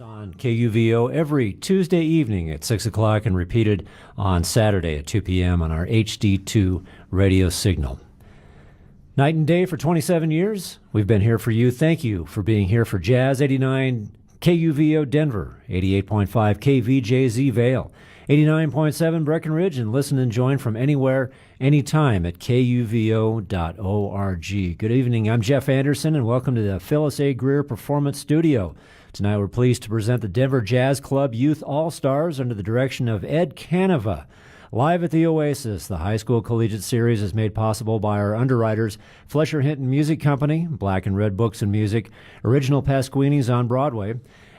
On KUVO every Tuesday evening at 6 o'clock and repeated on Saturday at 2 p.m. on our HD2 radio signal. Night and day for 27 years, we've been here for you. Thank you for being here for Jazz 89 KUVO Denver, 88.5 KVJZ Vale, 89.7 Breckenridge, and listen and join from anywhere, anytime at kuvo.org. Good evening, I'm Jeff Anderson, and welcome to the Phyllis A. Greer Performance Studio. Tonight we're pleased to present the Denver Jazz Club Youth All-Stars under the direction of Ed Cannava. Live at the Oasis, the high school collegiate series is made possible by our underwriters, Flesher Hinton Music Company, Black and Red Books and Music, Original Pasquinis on Broadway,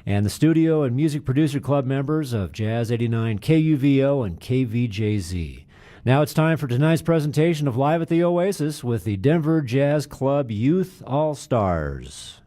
and the studio and music producer club members of Jazz 89 KUVO and KVJZ. Now it's time for tonight's presentation of Live at the Oasis with the Denver Jazz Club Youth All-Stars.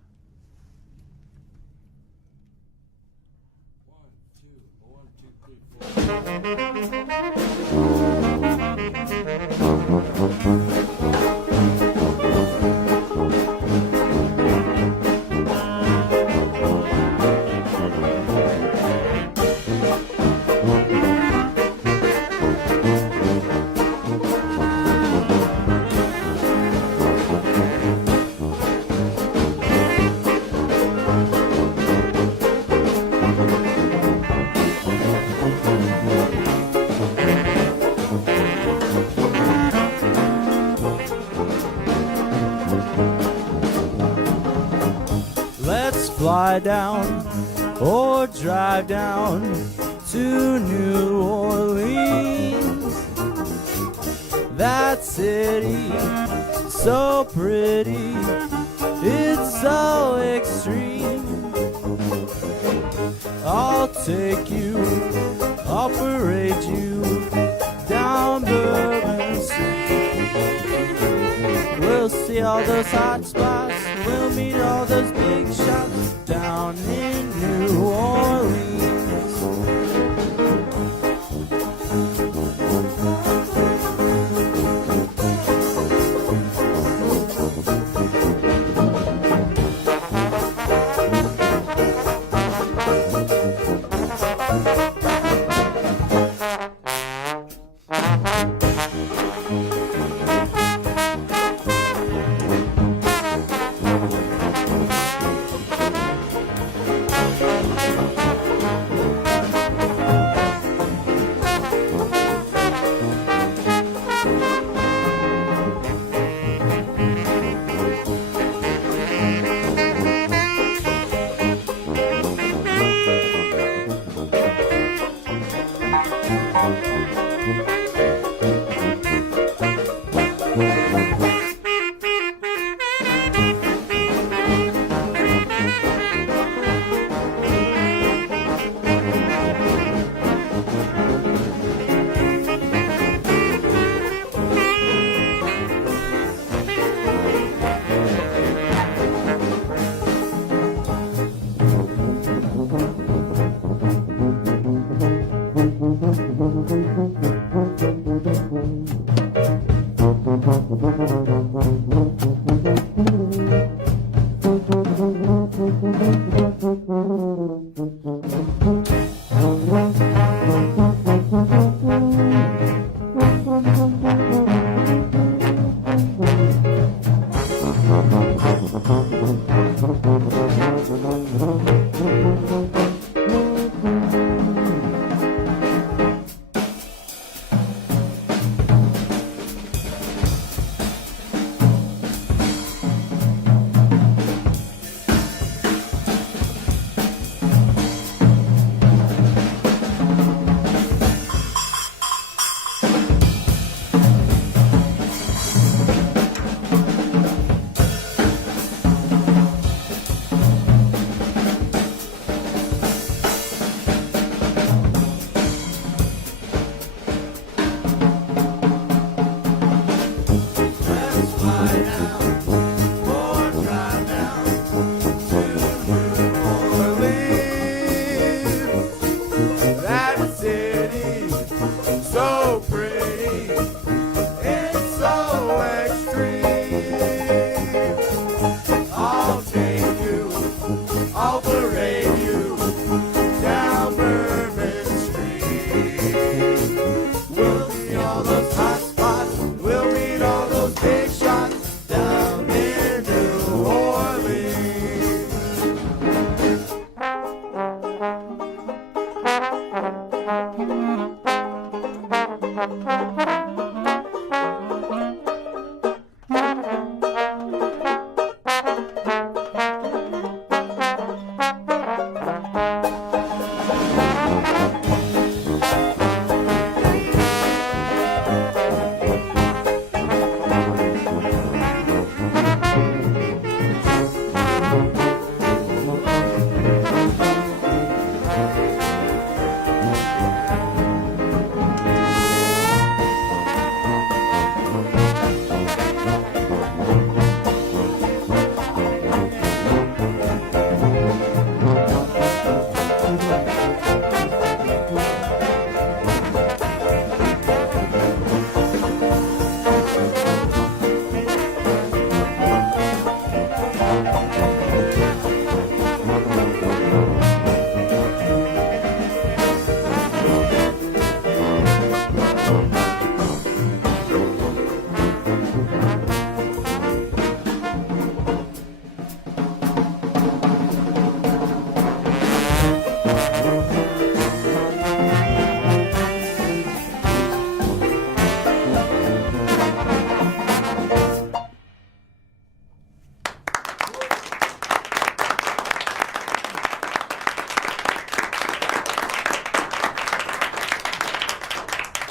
Fly down or drive down to New Orleans. That city, so pretty, it's so extreme. I'll take you, I'll parade you down Bourbon Street. We'll see all those hot spots, we'll meet all those big shots down in New Orleans.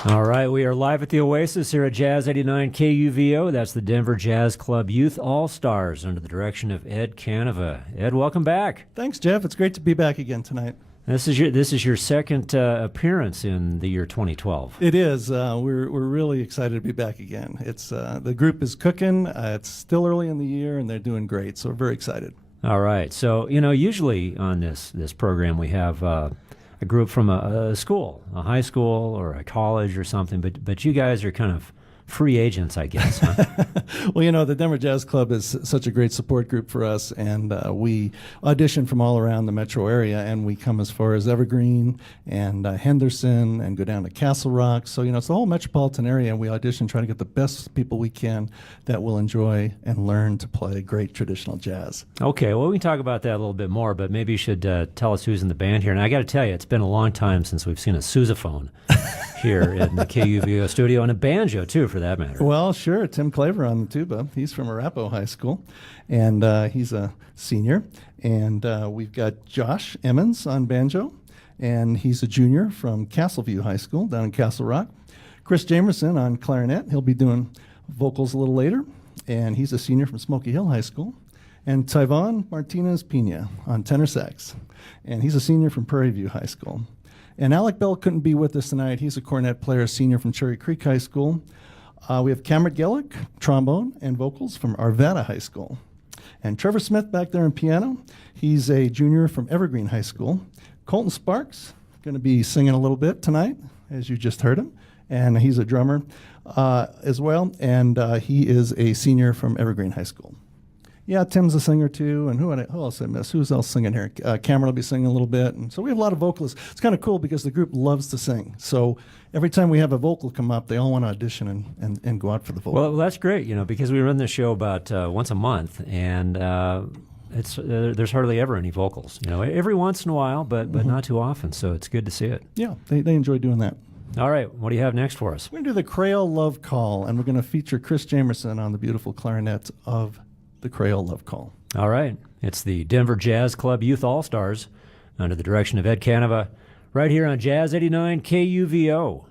All right, we are live at the Oasis here at Jazz 89 KUVO. That's the Denver Jazz Club Youth All-Stars under the direction of Ed Cannava. Ed, welcome back. Thanks, Jeff. It's great to be back again tonight. This is your second appearance in the year 2012. It is. We're really excited to be back again. It's the group is cooking. It's still early in the year, and they're doing great, so we're very excited. All right. So, usually on this program we have a group from a school, a high school or a college or something, but you guys are kind of free agents, I guess, huh? Well, the Denver Jazz Club is such a great support group for us, and we audition from all around the metro area, and we come as far as Evergreen and Henderson and go down to Castle Rock. So, it's the whole metropolitan area, and we audition trying to get the best people we can that will enjoy and learn to play great traditional jazz. Okay, well, we can talk about that a little bit more, but maybe you should tell us who's in the band here. And I got to tell you, it's been a long time since we've seen a sousaphone here in the KUVO studio, and a banjo, too, for that matter. Well, sure. Tim Claver on the tuba. He's from Arapahoe High School, and he's a senior. And we've got Josh Emmons on banjo, and he's a junior from Castleview High School down in Castle Rock. Kris Jamerson on clarinet. He'll be doing vocals a little later, and he's a senior from Smoky Hill High School. And Tyvon Martinez Pina on tenor sax, and he's a senior from Prairie View High School. And Alec Bell couldn't be with us tonight. He's a cornet player, senior from Cherry Creek High School. We have Gelak, trombone and vocals from Arvada High School. And Trevor Smith back there in piano. He's a junior from Evergreen High School. Colton Sparks, going to be singing a little bit tonight, as you just heard him. And he's a drummer as well. And he is a senior from Evergreen High School. Yeah, Tim's a singer too, and who else I miss? Who's else singing here? Cameron will be singing a little bit, and so we have a lot of vocalists. It's kind of cool because the group loves to sing. So every time we have a vocal come up, they all want to audition and go out for the vocal. Well, that's great, because we run this show about once a month, and there's hardly ever any vocals. Every once in a while, but not too often. So it's good to see it. Yeah, they enjoy doing that. All right, what do you have next for us? We're going to do the Creole Love Call, and we're going to feature Kris Jamerson on the beautiful clarinet of the Creole Love Call. All right. It's the Denver Jazz Club Youth All-Stars under the direction of Ed Cannava right here on Jazz 89 KUVO.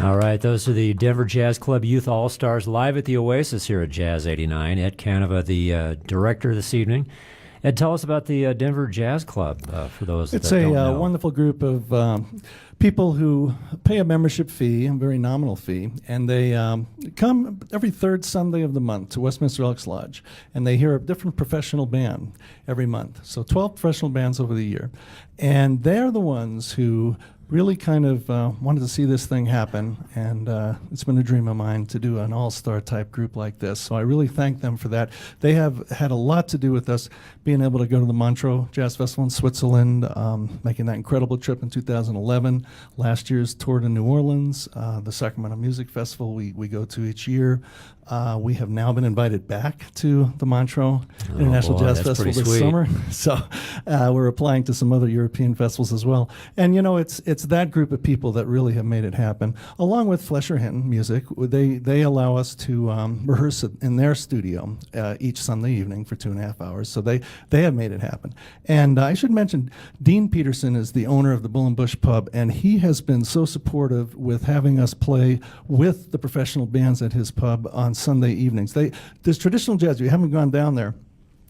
All right, those are the Denver Jazz Club Youth All-Stars live at the Oasis here at Jazz 89. Ed Cannava, the director this evening. Ed, tell us about the Denver Jazz Club for those that don't know. It's a wonderful group of people who pay a membership fee, a very nominal fee, and they come every third Sunday of the month to Westminster Elks Lodge, and they hear a different professional band every month. So 12 professional bands over the year. And they're the ones who really kind of wanted to see this thing happen, and it's been a dream of mine to do an all-star type group like this. So I really thank them for that. They have had a lot to do with us being able to go to the Montreux Jazz Festival in Switzerland, making that incredible trip in 2011. Last year's tour to New Orleans, the Sacramento Music Festival we go to each year. We have now been invited back to the Montreux International Jazz Festival this summer. So we're applying to some other European festivals as well. And, you know, it's that group of people that really have made it happen. Along with Flesher Hinton Music, they allow us to rehearse in their studio each Sunday evening for 2.5 hours. So they have made it happen. And I should mention, Dean Peterson is the owner of the Bull and Bush Pub, and he has been so supportive with having us play with the professional bands at his pub on Sunday evenings. There's traditional jazz. You haven't gone down there.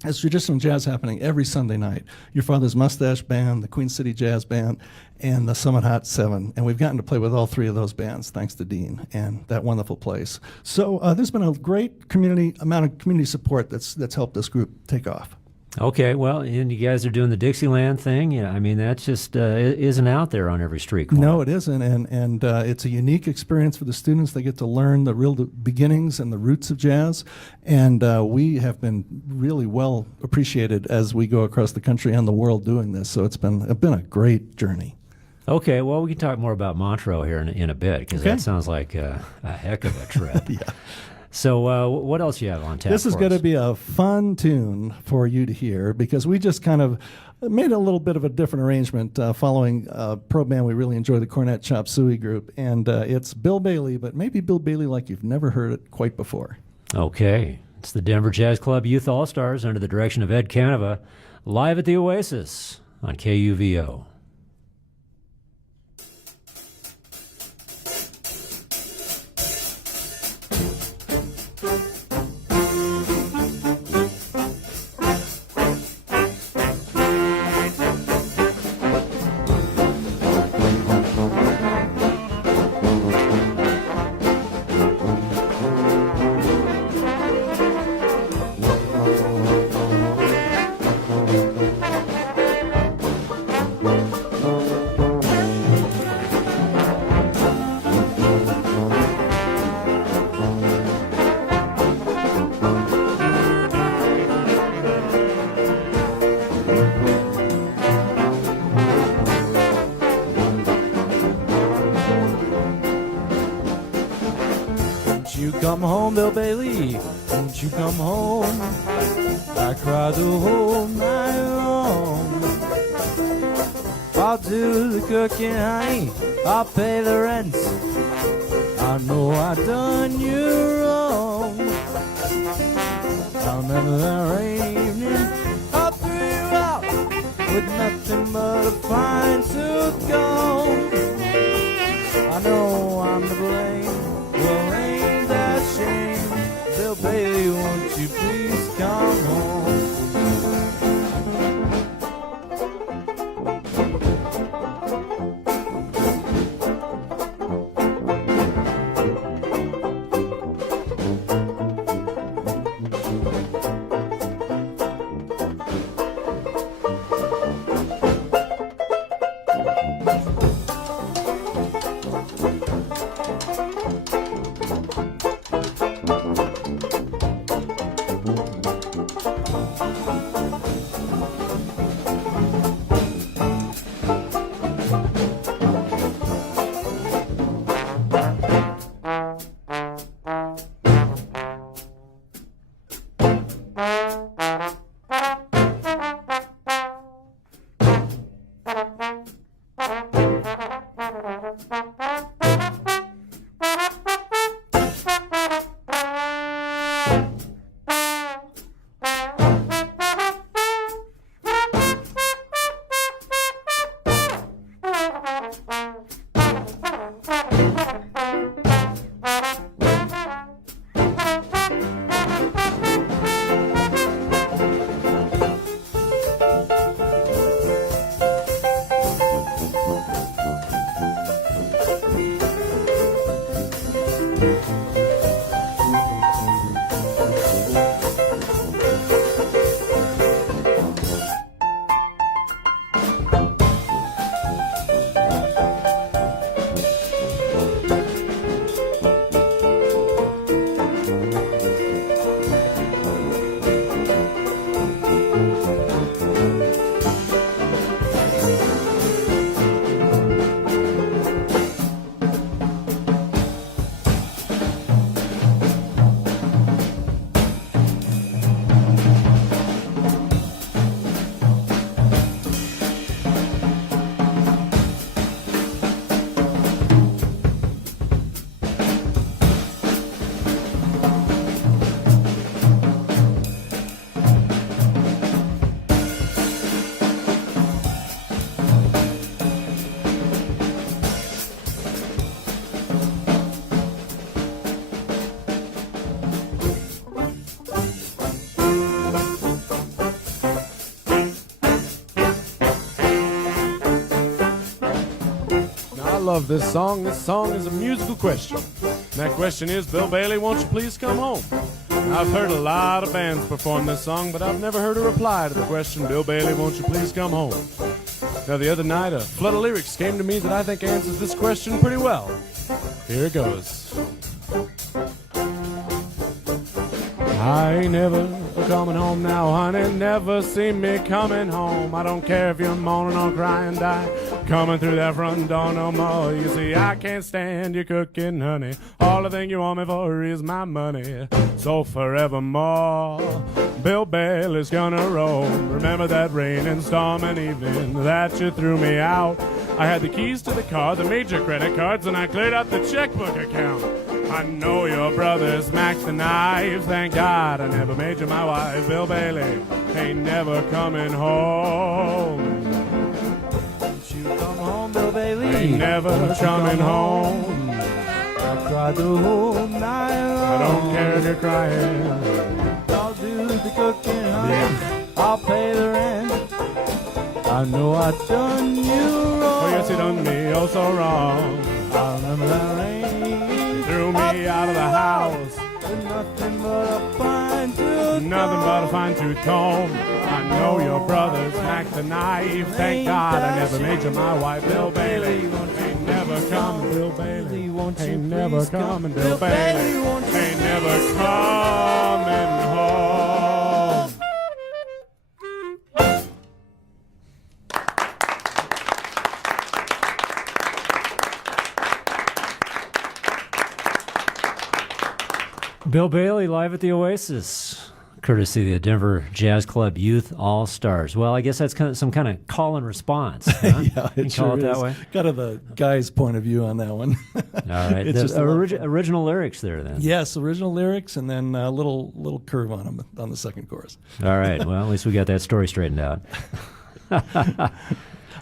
There's traditional jazz happening every Sunday night. Your Father's Mustache Band, the Queen City Jazz Band, and the Summit Hot 7. And we've gotten to play with all three of those bands, thanks to Dean and that wonderful place. So there's been a great amount of community support that's helped this group take off. Okay, well, and you guys are doing the Dixieland thing. Yeah, I mean, that just isn't out there on every street corner. No, it isn't, and it's a unique experience for the students. They get to learn the real beginnings and the roots of jazz, and we have been really well appreciated as we go across the country and the world doing this. So it's been a great journey. Okay, well, we can talk more about Montreux here in a bit, because that sounds like a heck of a trip. Yeah. So what else you have on tap? This is going to be a fun tune for you to hear, because we just kind of made a little bit of a different arrangement following a pro band we really enjoy, the Cornet Chop Suey group. And it's Bill Bailey, but maybe Bill Bailey like you've never heard it quite before. Okay. It's the Denver Jazz Club Youth All-Stars under the direction of Ed Cannava, live at the Oasis on KUVO. Bill Bailey, won't you come home? I cried the whole night long. I'll do the cooking, honey, I'll pay the rent. I know I done you wrong. I remember that rainy evening, I threw you out with nothing but a fine tooth comb. I know I'm to blame, well ain't that shame? Bill Bailey, won't you please come home? Love this song. This song is a musical question. And that question is, Bill Bailey, won't you please come home? I've heard a lot of bands perform this song, but I've never heard a reply to the question, Bill Bailey, won't you please come home? Now, the other night, a flood of lyrics came to me that I think answers this question pretty well. Here it goes. I ain't never coming home now, honey, never see me coming home. I don't care if you're moaning or crying, die coming through that front door no more. You see, I can't stand your cooking, honey. All the thing you want me for is my money. So forevermore, Bill Bailey's gonna roam. Remember that rain and storm and evening that you threw me out? I had the keys to the car, the major credit cards, and I cleared out the checkbook account. I know your brother smacked the knife. Thank God I never made you my wife. Bill Bailey ain't never coming home. Won't you come home, Bill Bailey? Ain't never coming home. I cried the whole night long. I don't care if you're crying. I'll do the cooking, honey. I'll pay the rent. I know I done you wrong. Oh, yes, you done me oh so wrong. I remember that rain. Threw me out of the house. With nothing but a fine tooth Nothing but a fine-tooth comb. I know your brother smacked the knife. Thank God I never made you my wife. Bill Bailey ain't never coming. Bill Bailey ain't never coming. Bill Bailey ain't never coming home. Bill Bailey live at the Oasis, courtesy of the Denver Jazz Club Youth All-Stars. Well, I guess that's some kind of call and response. Huh? Yeah, you can call it that way. Kind of the guy's point of view on that one. All right. It's just original lyrics there, then. Yes, original lyrics, and then a little curve on them on the second chorus. All right. Well, at least we got that story straightened out.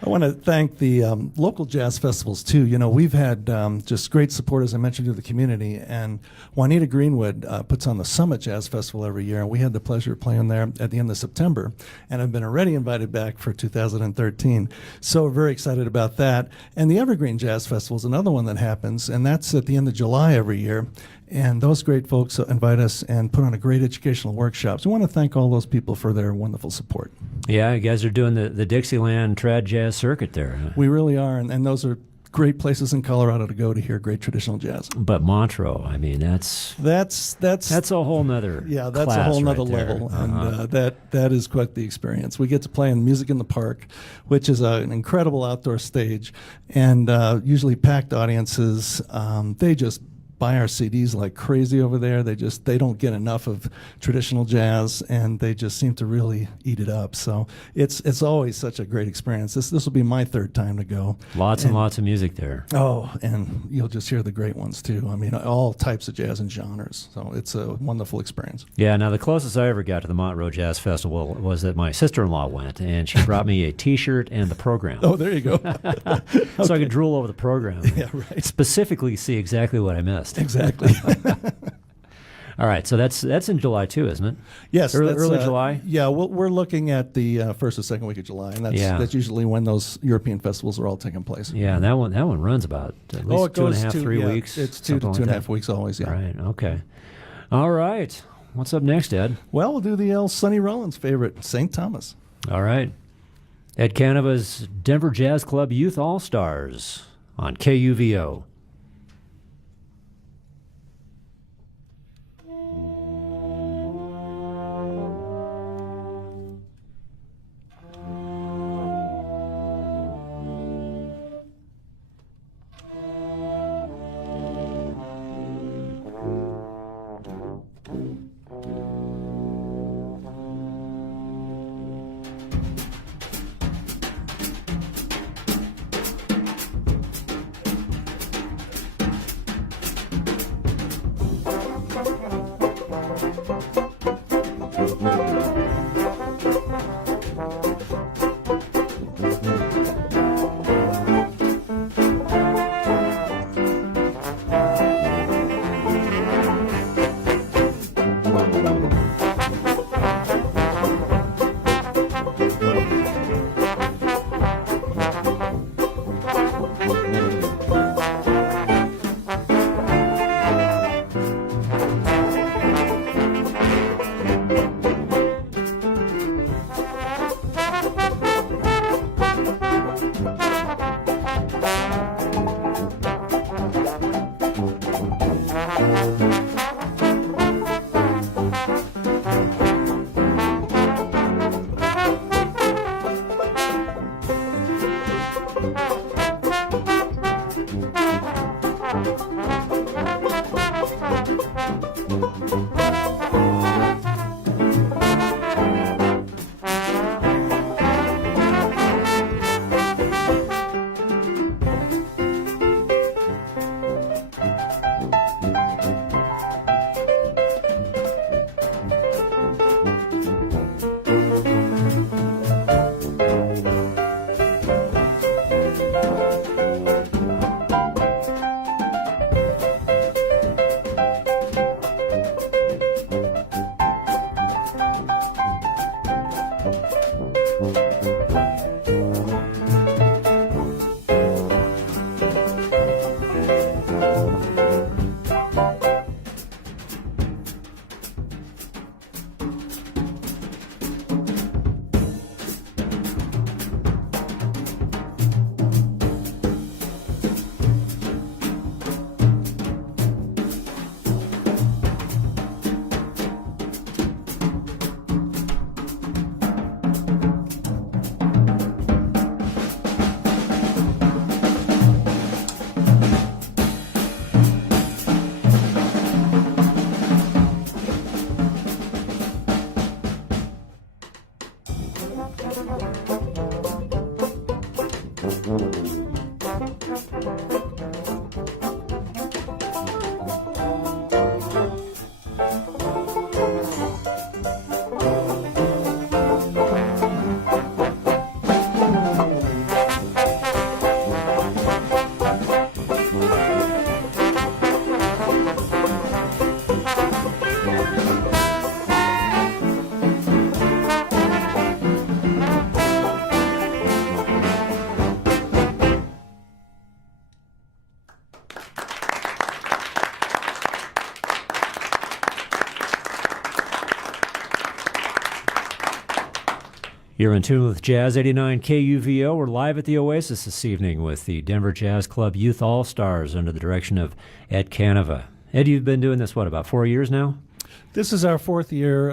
I want to thank the local jazz festivals, too. You know, we've had just great support, as I mentioned, to the community. And Juanita Greenwood puts on the Summit Jazz Festival every year. And we had the pleasure of playing there at the end of September. And I've been already invited back for 2013. So we're very excited about that. And the Evergreen Jazz Festival is another one that happens. And that's at the end of July every year. And those great folks invite us and put on a great educational workshops. We want to thank all those people for their wonderful support. Yeah, you guys are doing the Dixieland trad jazz circuit there. Huh? We really are, and those are great places in Colorado to go to hear great traditional jazz. But Montreux, I mean, that's a whole nother that's a whole nother level, uh-huh. and that is quite the experience. We get to play in Music in the Park, which is an incredible outdoor stage, and usually packed audiences. They just buy our CDs like crazy over there. They don't get enough of traditional jazz, and they just seem to really eat it up. So it's always such a great experience. This will be my third time to go. Lots and lots of music there. Oh, and you'll just hear the great ones too. I mean, all types of jazz and genres. So it's a wonderful experience. Yeah. Now the closest I ever got to the Montreux Jazz Festival was that my sister-in-law went, and she brought me a T-shirt and the program. Oh, there you go. So I could drool over the program. Yeah, right. Specifically see exactly what I missed. Exactly. All right, so that's in July too, isn't it? Yes, early July. Yeah, we're looking at the first or second week of July, and that's usually when those European festivals are all taking place. Yeah, and that one runs about at least 2.5, 3 weeks. It's 2 to 2.5 weeks always. Yeah. Right. Okay. All right. What's up next, Ed? Well, we'll do the Sonny Rollins' favorite, St. Thomas. All right. Ed Cannava's Denver Jazz Club Youth All-Stars on KUVO. You're in tune with Jazz 89 KUVO. We're live at the Oasis this evening with the Denver Jazz Club Youth All-Stars under the direction of Ed Cannava. Ed, you've been doing this, what, about 4 years now? This is our fourth year.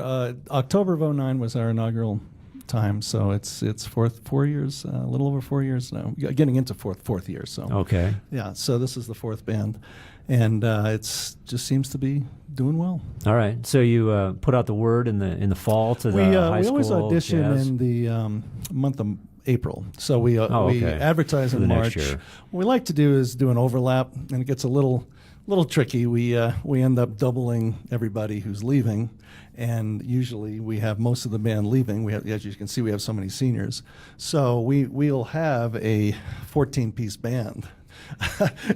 October of '09 was our inaugural time, so it's 4 years, a little over 4 years now. Getting into fourth year. So Okay. yeah, so this is the fourth band, and it's just seems to be doing well. All right. So you put out the word in the fall to the high We school always audition jazz? in the month of April, so we okay. advertise For in the March. next year. What we like to do is do an overlap, and it gets a little tricky. We end up doubling everybody who's leaving, and usually we have most of the band leaving. We have, as you can see, we have so many seniors, so we'll have a 14-piece band,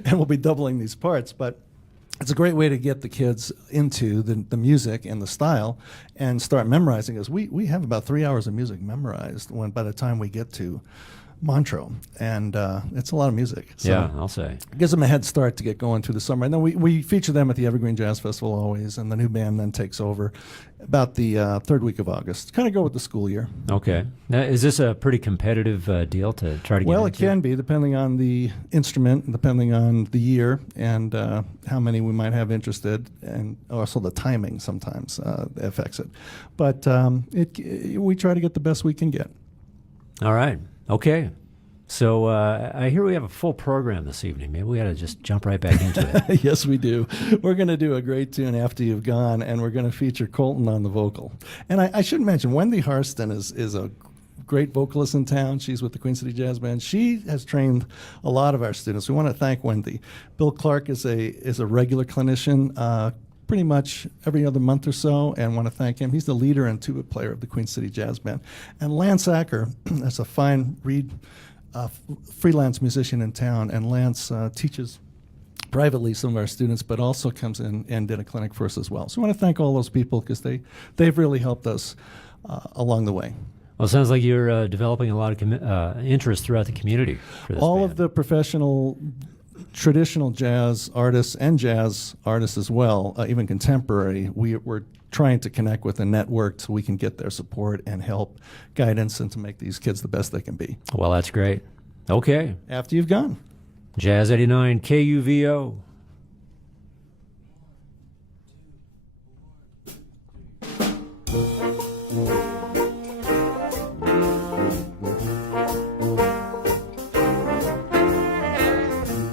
and we'll be doubling these parts, but. It's a great way to get the kids into the music and the style and start memorizing, because we have about 3 hours of music memorized by the time we get to Montreux, and it's a lot of music. So Yeah, I'll say. it gives them a head start to get going through the summer. And then we feature them at the Evergreen Jazz Festival always, and the new band then takes over about the third week of August. Kind of go with the school year. Okay. Now, is this a pretty competitive deal to try to get Well, into? it can be, depending on the instrument, depending on the year, and how many we might have interested, and also the timing sometimes affects it. But we try to get the best we can get. All right. Okay. So I hear we have a full program this evening. Maybe we ought to just jump right back into it. Yes, we do. We're going to do a great tune, After You've Gone, and we're going to feature Colton on the vocal. And I should mention, Wendy Harston is a great vocalist in town. She's with the Queen City Jazz Band. She has trained a lot of our students. We want to thank Wendy. Bill Clark is a regular clinician, pretty much every other month or so, and want to thank him. He's the leader and tuba player of the Queen City Jazz Band. And Lance Acker, that's a fine freelance musician in town, and Lance teaches privately some of our students, but also comes in and did a clinic for us as well. So I want to thank all those people, because they've really helped us along the way. Well, it sounds like you're developing a lot of interest throughout the community for this All band. of the professional traditional jazz artists and jazz artists as well, even contemporary, we're trying to connect with a network so we can get their support and help, guidance, and to make these kids the best they can be. Well, that's great. Okay. After You've Gone. Jazz 89 KUVO.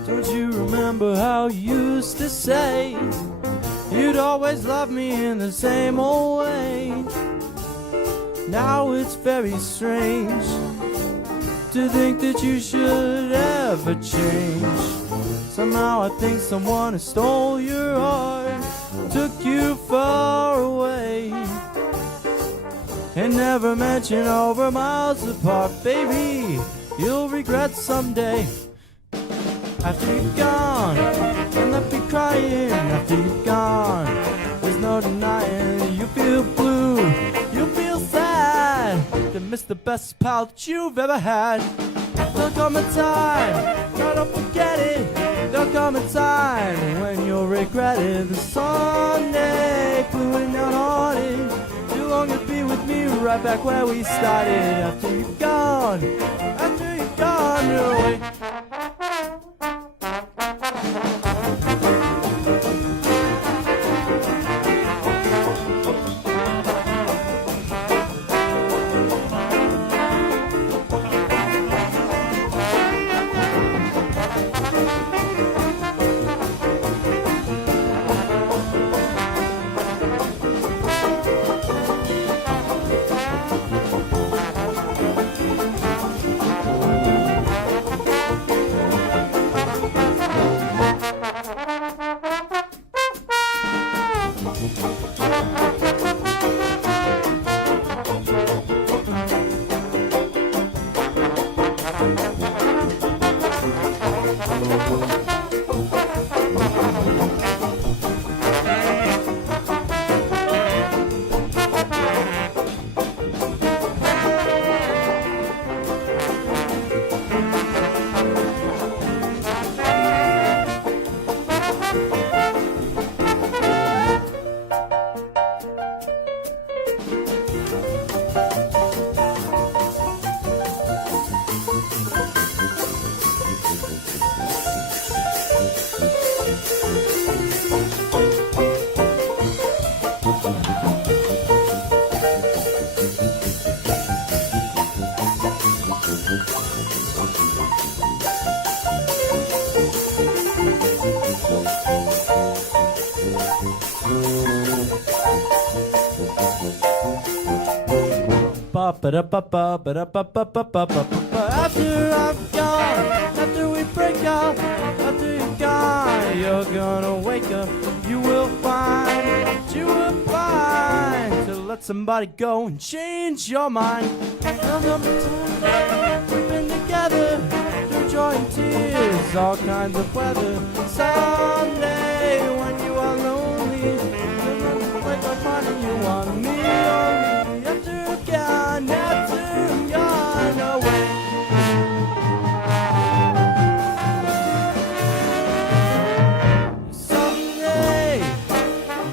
Don't you remember how you used to say you'd always love me in the same old way? Now it's very strange to think that you should ever change. Somehow I think someone has stole your heart, took you far away, and never mention over miles apart. Baby, you'll regret someday. After you're gone, and left me crying. After you're gone, there's no denying. You feel blue, you feel sad, to miss the best pal that you've ever had. There'll come a time, no, don't forget it. There'll come a time when you'll regret it. The Sunday, gluing down on it. Too long to be with me, right back where we started. After you're gone, after you're gone, you're away. After I'm gone, after we break up, after you're gone, you're gonna wake up. You will find that you were blind to let somebody go and change your mind. We've been together through joy and tears, all kinds of weather. Someday when you are lonely, you'll wake up finding you want me only. After I'm gone, after I'm gone away. Someday,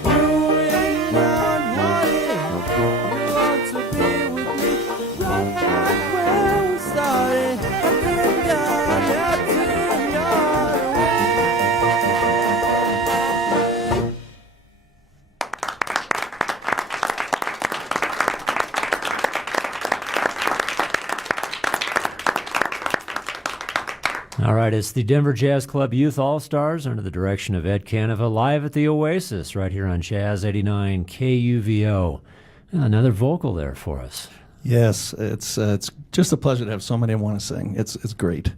you ain't not wanting. You want to be with me right back where we started. After I'm gone, after I'm gone away. All right, it's the Denver Jazz Club Youth All-Stars under the direction of Ed Cannava, live at the Oasis right here on Jazz 89 KUVO. Another vocal there for us. Yes, it's just a pleasure to have so many want to sing. It's great.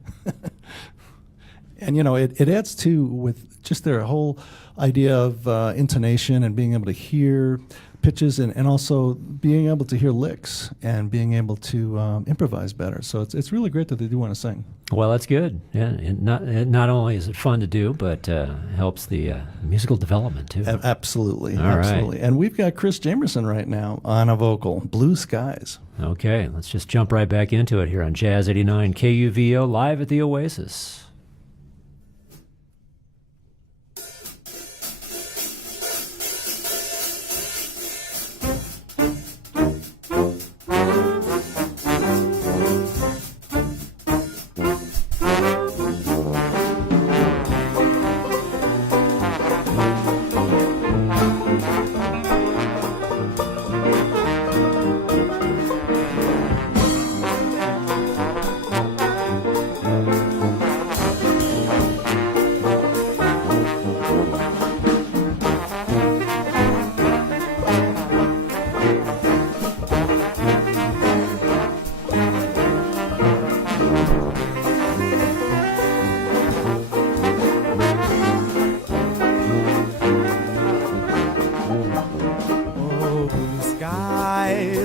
And, you know, it adds to with just their whole idea of intonation and being able to hear pitches and also being able to hear licks and being able to improvise better. So it's really great that they do want to sing. Well, that's good. Yeah, and not only is it fun to do, but helps the musical development, too. Absolutely. All absolutely. right. And we've got Kris Jamerson right now on a vocal, Blue Skies. Okay, let's just jump right back into it here on Jazz 89 KUVO, live at the Oasis.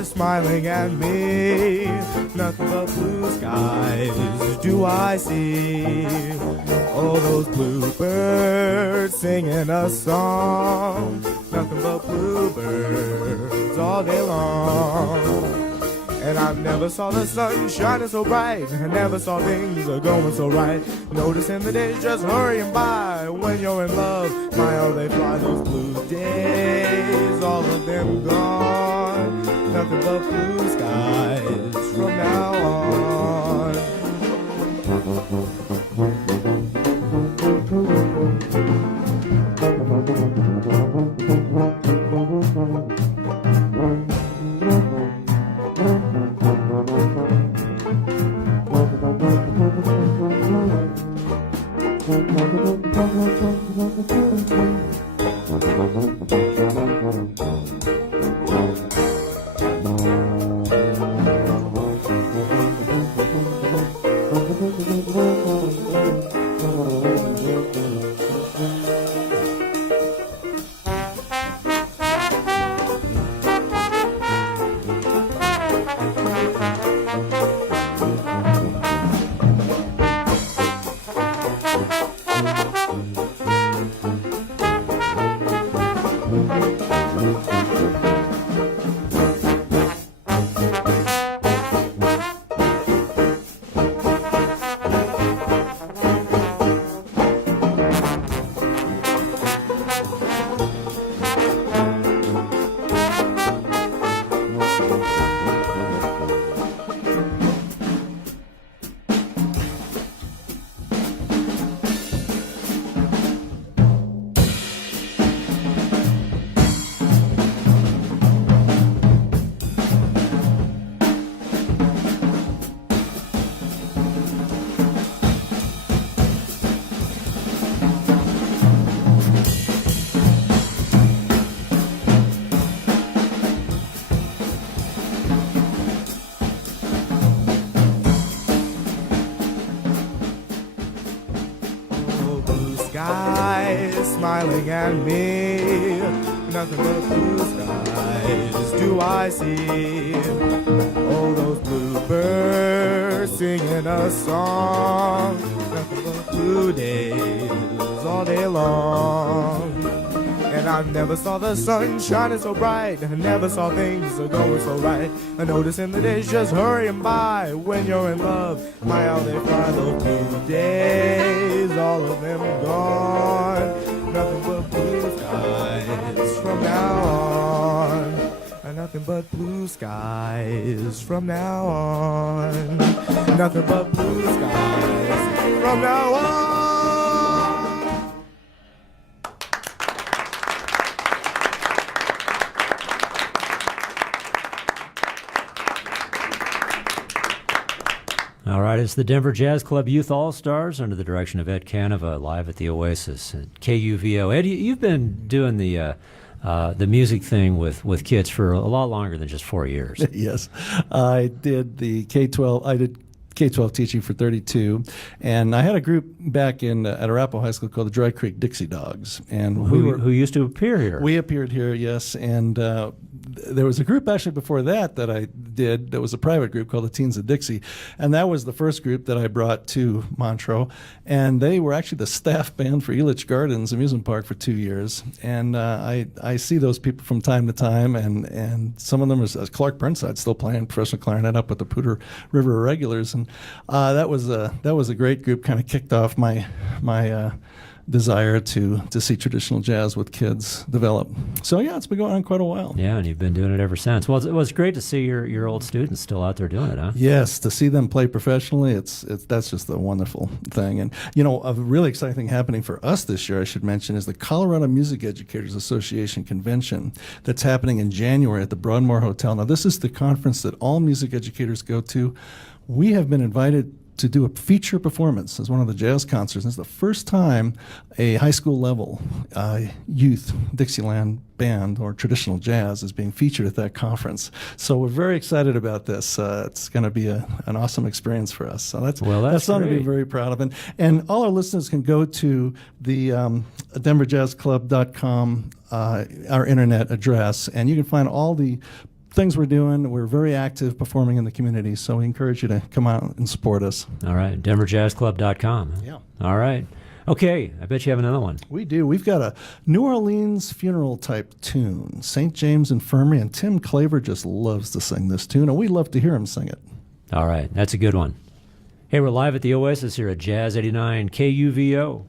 Smiling at me, nothing but blue skies do I see. Oh, those bluebirds singing a song, nothing but bluebirds all day long. And I never saw the sun shining so bright, I never saw things going so right. Noticing the days just hurrying by, when you're in love, my how they fly. Those blue days, all of them gone, nothing but blue skies from now on. smiling at me. Nothing but blue skies do I see. Oh, those bluebirds singing a song. Nothing but blue days all day long. And I never saw the sun shining so bright. I never saw things going so right. I noticing the days just hurrying by. When you're in love, my how they fly. Those blue days, all of them gone. Nothing but blue skies from now on. Nothing but blue skies from now on. Nothing but blue skies from now on. All right, it's the Denver Jazz Club Youth All-Stars under the direction of Ed Cannava, live at the Oasis at KUVO. Ed, you've been doing the music thing with kids for a lot longer than just 4 years. Yes, I did the K-12. I did K-12 teaching for 32, and I had a group back at Arapahoe High School called the Dry Creek Dixie Dogs, and who used to appear here. We appeared here, yes, and there was a group actually before that I did that was a private group called the Teens of Dixie, and that was the first group that I brought to Montreux, and they were actually the staff band for Elitch Gardens Amusement Park for 2 years, and I see those people from time to time, and some of them is Clark Burnside still playing professional clarinet up at the Poudre River Irregulars, and that was a great group. Kind of kicked off my desire to see traditional jazz with kids develop. So yeah, it's been going on quite a while. Yeah, and you've been doing it ever since. Well, it was great to see your old students still out there doing it, huh? Yes, to see them play professionally, that's just a wonderful thing. And a really exciting thing happening for us this year, I should mention, is the Colorado Music Educators Association convention that's happening in January at the Broadmoor Hotel. Now, this is the conference that all music educators go to. We have been invited to do a feature performance as one of the jazz concerts. It's the first time a high school level youth Dixieland band or traditional jazz is being featured at that conference. So we're very excited about this. It's going to be an awesome experience for us. So that's something to be very proud of. And all our listeners can go to the denverjazzclub.com, our internet address, and you can find all the things we're doing. We're very active performing in the community, so we encourage you to come out and support us. All right, denverjazzclub.com. Yeah. All right. Okay, I bet you have another one. We do. We've got a New Orleans funeral type tune, St. James Infirmary, and Tim Kloewer just loves to sing this tune, and we love to hear him sing it. All right, that's a good one. Hey, we're live at the Oasis here at Jazz 89 KUVO.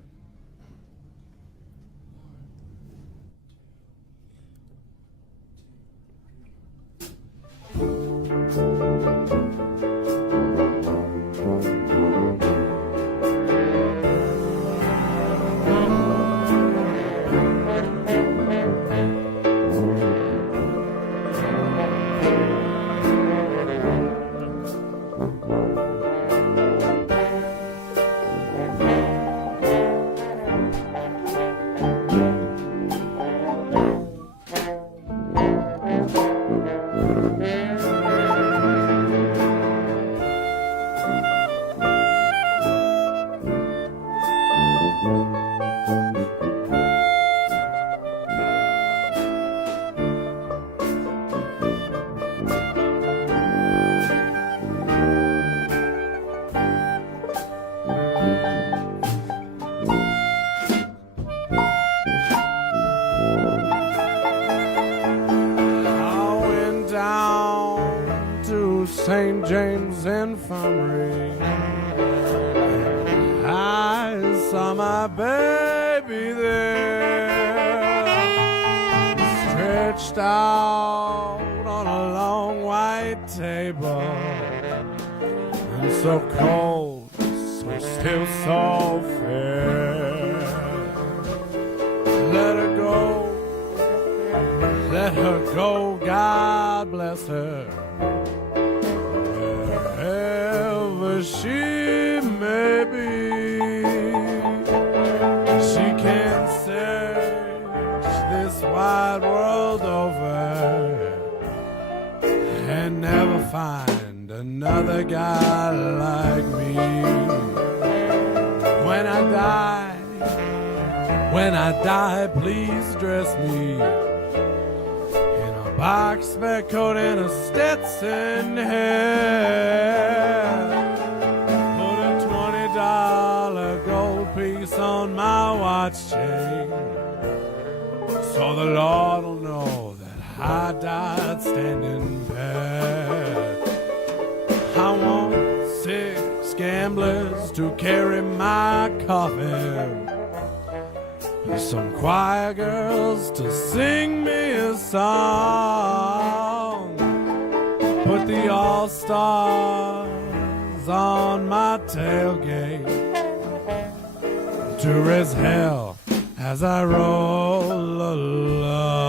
St. James Infirmary. I saw my baby there, stretched out on a long white table, and so cold, so still, so fair. Let her go, God bless her. She may be, she can search this wide world over and never find another guy like me. When I die, When I die, please dress me in a box spec coat and a Stetson hat. Put a $20 gold piece on my watch chain, so the Lord will know that I died standing pat. I want 6 gamblers to carry my coffin, some choir girls to sing me a song. Put the All-Stars on my tailgate, sure as hell as I roll along.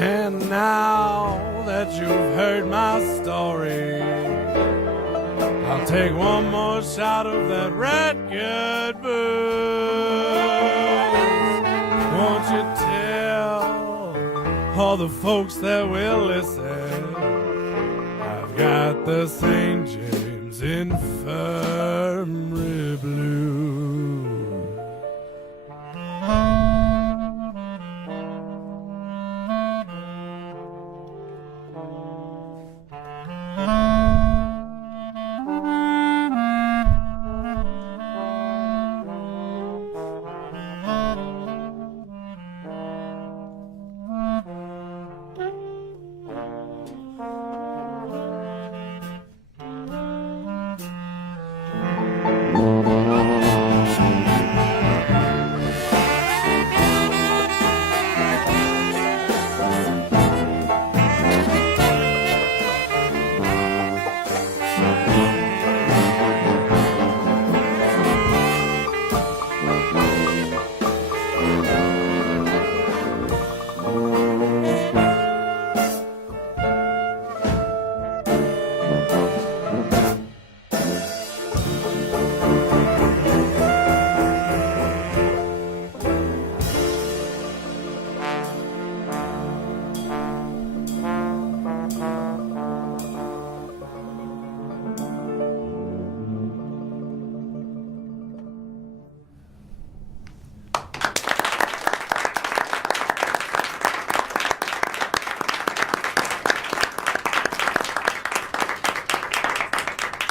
And now that you've heard my story, I'll take one more shot of that red good booze. Won't you tell all the folks that will listen, I've got the St. James Infirmary Blues.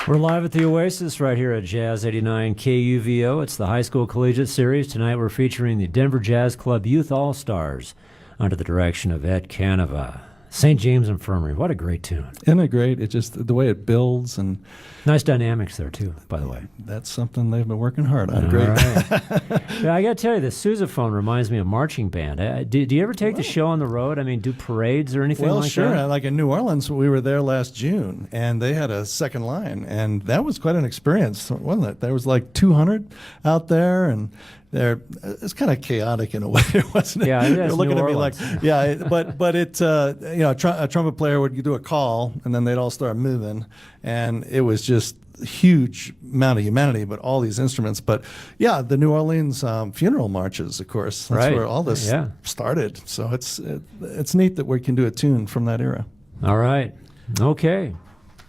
We're live at the Oasis right here at Jazz 89 KUVO. It's the High School Collegiate Series. Tonight we're featuring the Denver Jazz Club Youth All-Stars under the direction of Ed Cannava. St. James Infirmary, what a great tune. Isn't it great? It just, the way it builds, and nice dynamics there too, by the way. That's something they've been working hard on. Great. Right. Yeah, I got to tell you, the sousaphone reminds me of marching band. Do you ever take the show on the road? I mean, do parades or anything like sure. that? Like in New Orleans, we were there last June, and they had a second line, and that was quite an experience, wasn't it? There was like 200 out there, and it's kind of chaotic in a way, wasn't it? Yeah, it is. They're looking New at me Orleans. like, yeah, but it, a trumpet player would do a call, and then they'd all start moving, and it was just a huge amount of humanity, but all these instruments. But yeah, the New Orleans funeral marches, of course, that's Right. where all this started. So it's neat that we can do a tune from that era. All right. Okay.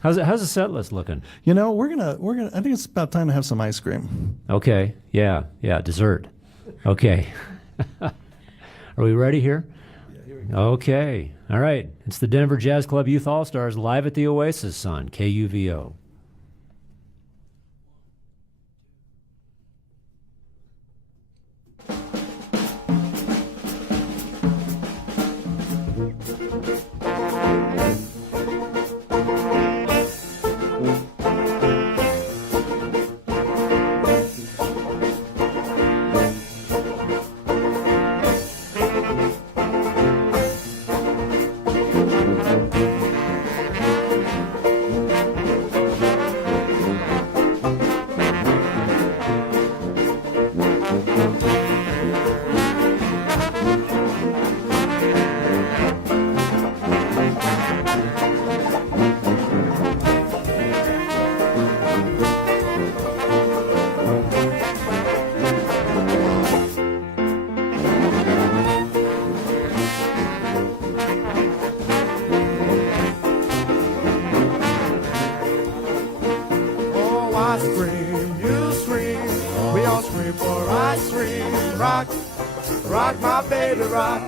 How's the set list looking? You know, we're gonna. I think it's about time to have some ice cream. Okay. Yeah. Dessert. Okay. Are we ready here? Yeah, here we go. Okay. All right. It's the Denver Jazz Club Youth All-Stars live at the Oasis on KUVO. Rock my baby, rock.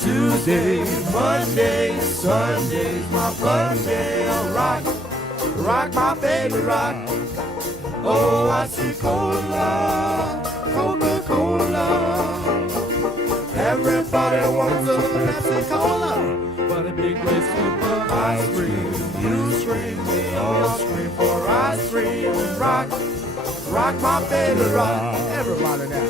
Tuesday, Monday, Sunday's my fun day. Rock my baby, rock. Oh, I see cola, Coca-Cola. Everybody wants a Pepsi Cola, but a big waist full of ice cream. You scream, we all scream for ice cream. Rock my baby, rock. Everybody now.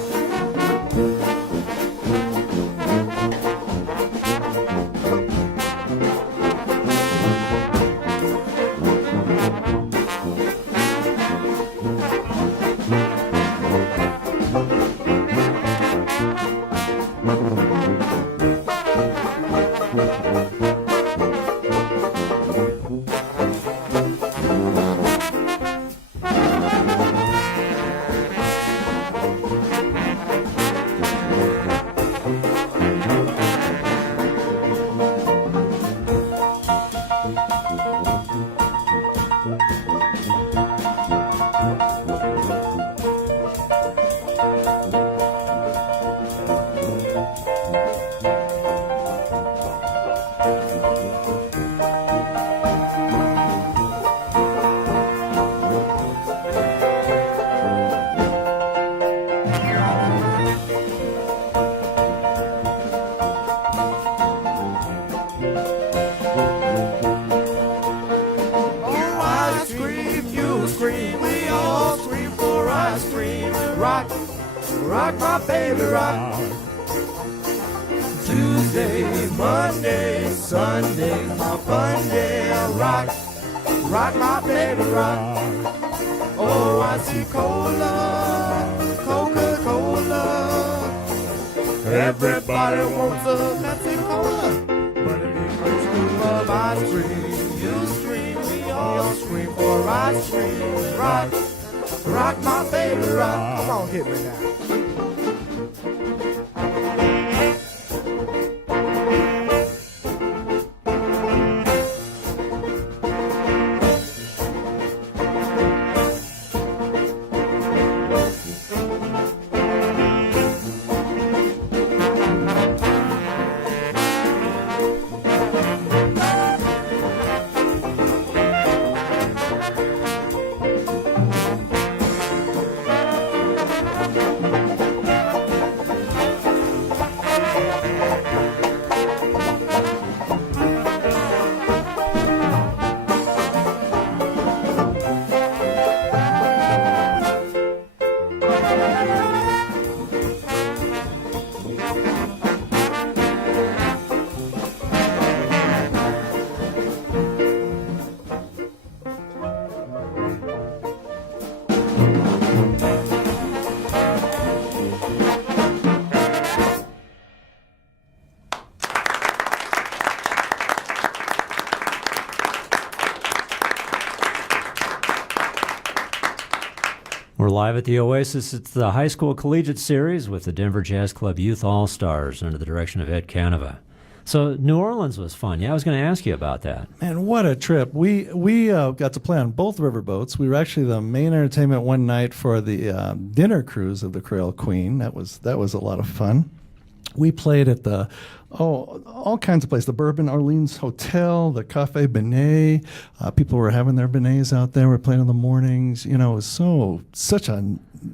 Rock my baby, rock. Tuesday, Monday, Sunday, my fun day. Rock my baby, rock. Oh, I see cola, Coca-Cola. Everybody wants a Pepsi Cola, but if you scream of ice cream, you scream, we all scream for ice cream. Rock my baby, rock. Come on, hit me now. We're live at the Oasis. It's the High School Collegiate Series with the Denver Jazz Club Youth All-Stars under the direction of Ed Cannava. So New Orleans was fun. Yeah, I was going to ask you about that. Man, what a trip. We got to play on both riverboats. We were actually the main entertainment one night for the dinner cruise of the Creole Queen. That was a lot of fun. We played at all kinds of places. The Bourbon Orleans Hotel, the Café Benet. People were having their beignets out there. We were playing in the mornings. You know, it was such a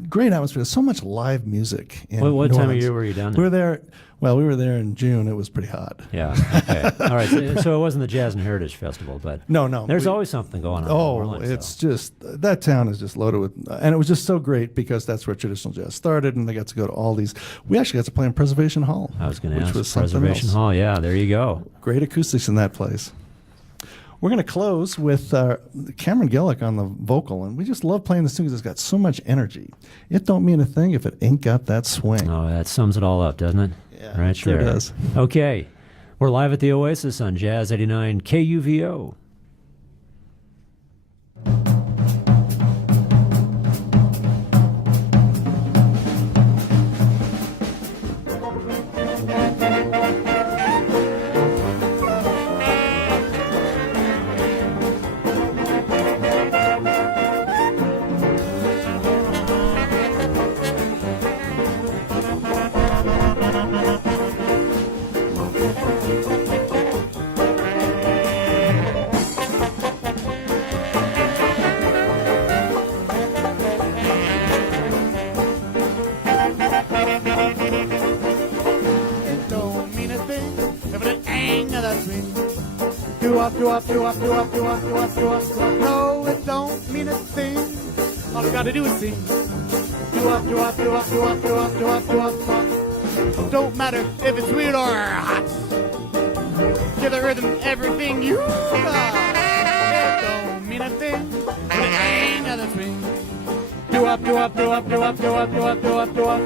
great atmosphere. So much live music. What time of year were you down there? We were there in June. It was pretty hot. Yeah. Okay. All right. So it wasn't the Jazz and Heritage Festival, but no. There's always something going on. Oh, in Orleans, it's just that town is just loaded with, and it was just so great because that's where traditional jazz started, and they got to go to all these. We actually got to play in Preservation Hall. I was going to which ask was something Preservation else. Hall. Yeah, there you go. Great acoustics in that place. We're going to close with Cameron Gelak on the vocal, and we just love playing this tune because it's got so much energy. It don't mean a thing if it ain't got that swing. Oh, that sums it all up, doesn't it? Yeah, right it sure there. does. Okay, we're live at the Oasis on Jazz 89 KUVO. No, it don't mean a thing. All you gotta do is sing. Do up, do up, do up, do up, do up, do up, do up, do up. Don't matter if it's weird or hot. Give the rhythm everything you got. It don't mean a thing, but it ain't nothing swing. Do up, do up, do up, do up, do up, do up, do up, do up.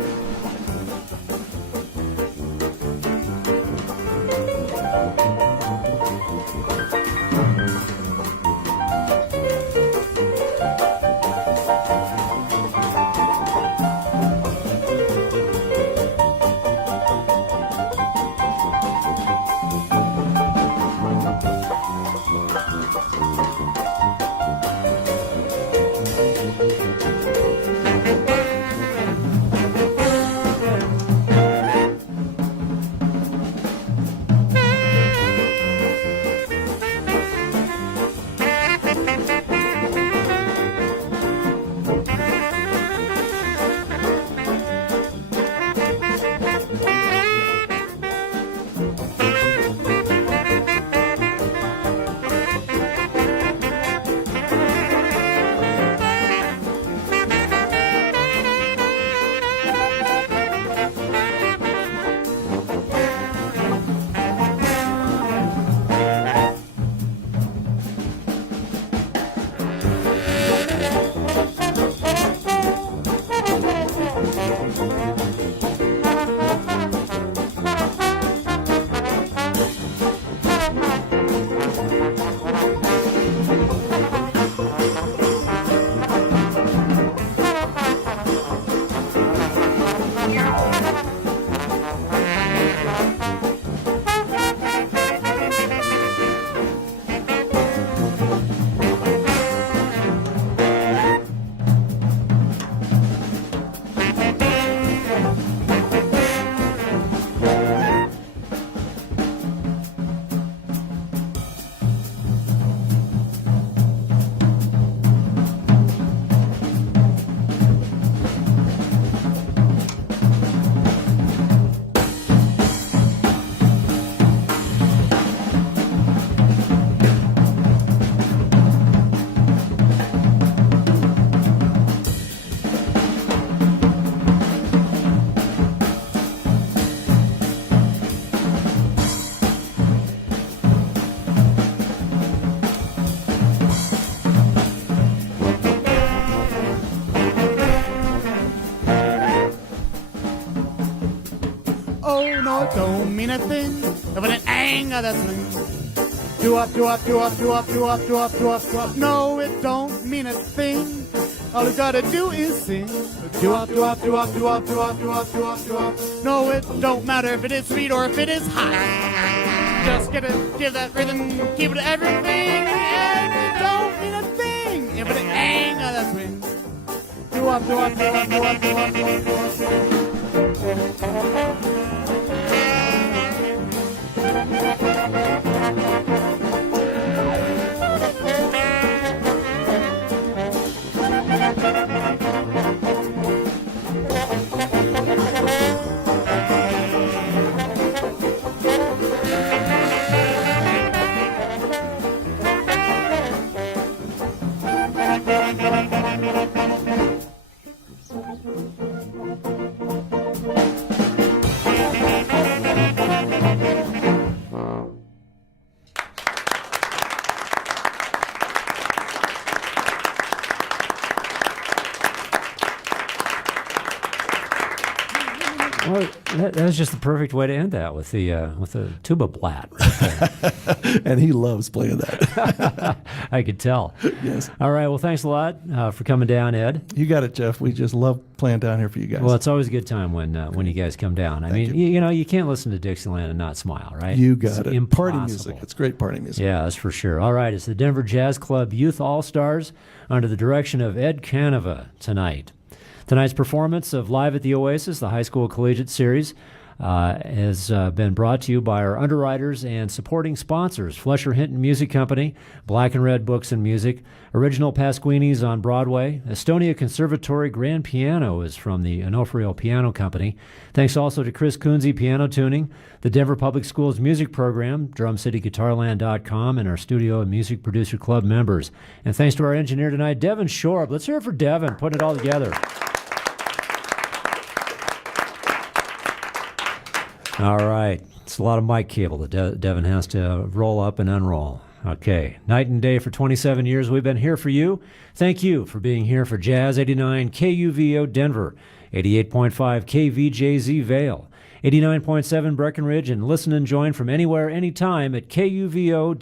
Don't mean a thing, but it ain't got that swing. Do up, do up, do up, do up, do up, do up, do up, do up. No, it don't mean a thing, All you gotta do is sing. Do-wop, do-wop, do-wop, do-wop, do-wop, do-wop, do-wop, do-wop. No, it don't matter if it is sweet or if it is high. Just give that rhythm, keep it to everything, and it don't mean a thing if it ain't that swing. Do-wop, do-wop, do-wop, do-wop, do-wop, do-wop, do-wop. Well, that was just the perfect way to end that with the tuba blat. Right And he loves playing that. I could tell. Yes. All right. Well, thanks a lot for coming down, Ed. You got it, Jeff. We just love playing down here for you guys. Well, it's always a good time when you guys come down. I mean, you can't listen to Dixieland and not smile, right? You got it. Impossible. Party music. It's great party music. Yeah, that's for sure. All right. It's the Denver Jazz Club Youth All-Stars under the direction of Ed Cannava tonight. Tonight's performance of Live at the Oasis, the high school collegiate series, has been brought to you by our underwriters and supporting sponsors, Fletcher Hinton Music Company, Black and Red Books and Music, Original Pasquinis on Broadway, Estonia Conservatory Grand Piano is from the Onofrio Piano Company. Thanks also to Kris Kunze Piano Tuning, the Denver Public Schools Music Program, DrumCityGuitarland.com, and our studio and music producer club members. And thanks to our engineer tonight, Devin Shorb. Let's hear it for Devin, putting it all together. All right. It's a lot of mic cable that Devin has to roll up and unroll. Okay. Night and day for 27 years, we've been here for you. Thank you for being here for Jazz 89 KUVO Denver, 88.5 KVJZ Vale, 89.7 Breckenridge, and listen and join from anywhere, anytime at KUVO.org.